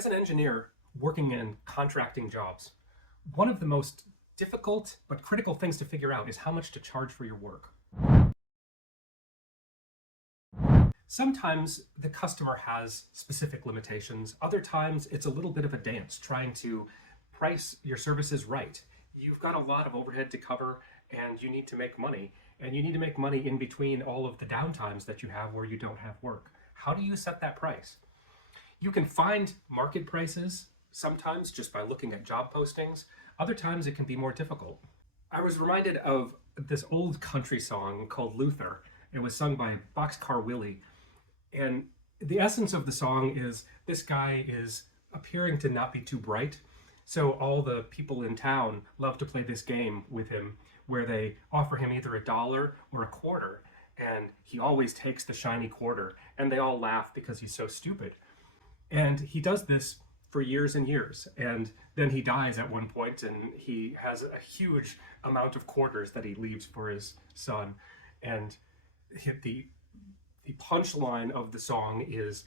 As an engineer working in contracting jobs, one of the most difficult but critical things to figure out is how much to charge for your work. Sometimes the customer has specific limitations. Other times it's a little bit of a dance trying to price your services right. You've got a lot of overhead to cover and you need to make money. And you need to make money in between all of the downtimes that you have where you don't have work. How do you set that price? You can find market prices sometimes just by looking at job postings. Other times it can be more difficult. I was reminded of this old country song called Luther. It was sung by Boxcar Willie. And the essence of the song is this guy is appearing to not be too bright. So all the people in town love to play this game with him where they offer him either a dollar or a quarter. And he always takes the shiny quarter. And they all laugh because he's so stupid. And he does this for years and years. And then he dies at one point and he has a huge amount of quarters that he leaves for his son. And the punchline of the song is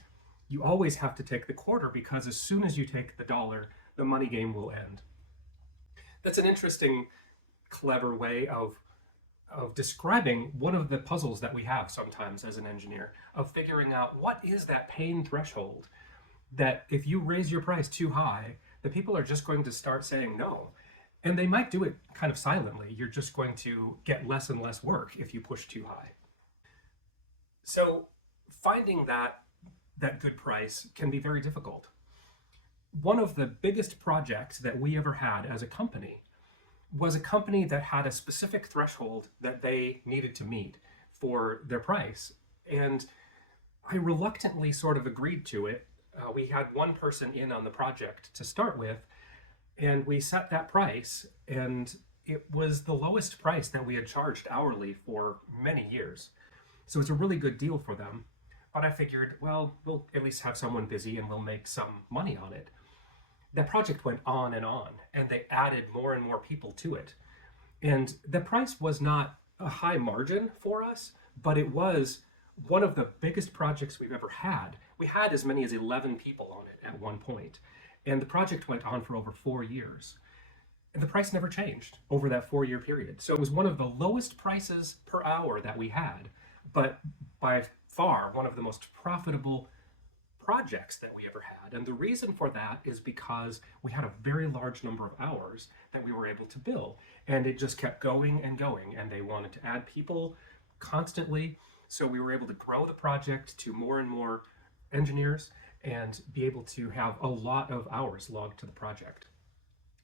you always have to take the quarter because as soon as you take the dollar, the money game will end. That's an interesting, clever way of describing one of the puzzles that we have sometimes as an engineer, of figuring out what is that pain threshold that if you raise your price too high, the people are just going to start saying no. And they might do it kind of silently. You're just going to get less and less work if you push too high. So finding that good price can be very difficult. One of the biggest projects that we ever had as a company was a company that had a specific threshold that they needed to meet for their price. And I reluctantly sort of agreed to it. We had one person in on the project to start with, and we set that price, and it was the lowest price that we had charged hourly for many years. So it's a really good deal for them. But I figured, well, we'll at least have someone busy and we'll make some money on it. That project went on, and they added more and more people to it. And the price was not a high margin for us, but it was one of the biggest projects we've ever had. We had as many as 11 people on it at one point, and the project went on for over 4 years. And the price never changed over that 4-year period. So it was one of the lowest prices per hour that we had, but by far one of the most profitable projects that we ever had. And the reason for that is because we had a very large number of hours that we were able to bill, and it just kept going and going, and they wanted to add people constantly. So we were able to grow the project to more and more engineers and be able to have a lot of hours logged to the project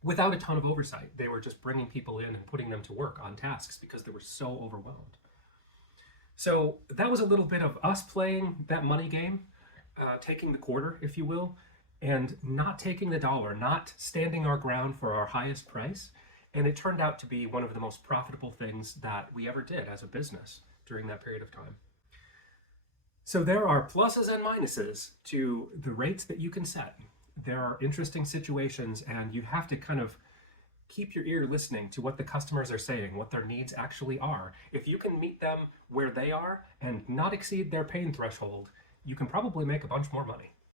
without a ton of oversight. They were just bringing people in and putting them to work on tasks because they were so overwhelmed. So that was a little bit of us playing that money game, taking the quarter, if you will, and not taking the dollar, not standing our ground for our highest price. And it turned out to be one of the most profitable things that we ever did as a business during that period of time. So there are pluses and minuses to the rates that you can set. There are interesting situations, and you have to kind of keep your ear listening to what the customers are saying, what their needs actually are. If you can meet them where they are and not exceed their pain threshold, you can probably make a bunch more money.